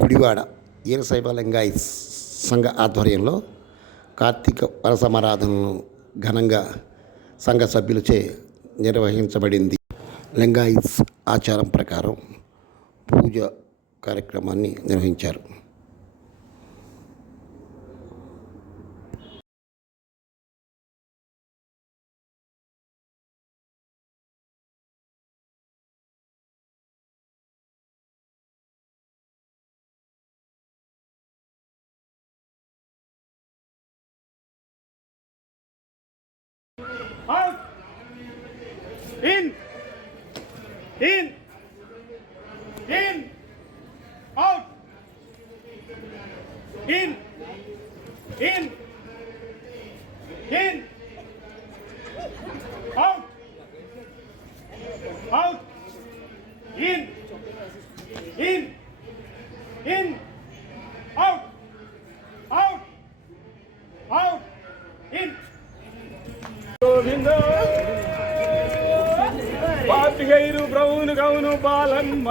గుడివాడ వీరశైవ లింగాయత్ సంఘ ఆధ్వర్యంలో కార్తీక వరసమారాధనను ఘనంగా సంఘ సభ్యులచే నిర్వహించబడింది. లింగాయత్ ఆచారం ప్రకారం పూజ కార్యక్రమాన్ని నిర్వహించారు. Out! In! In! In! Out! In! In! In! Out! Out! In! In! In! Out! Out! Out! In!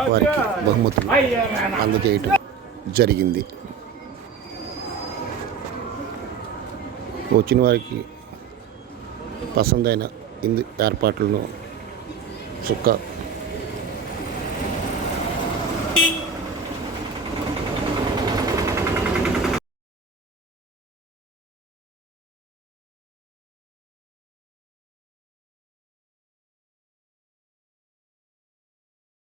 వారికి బహుమతులు అందజేయటం జరిగింది. వచ్చిన వారికి పసందైన ఏర్పాట్లను చుక్క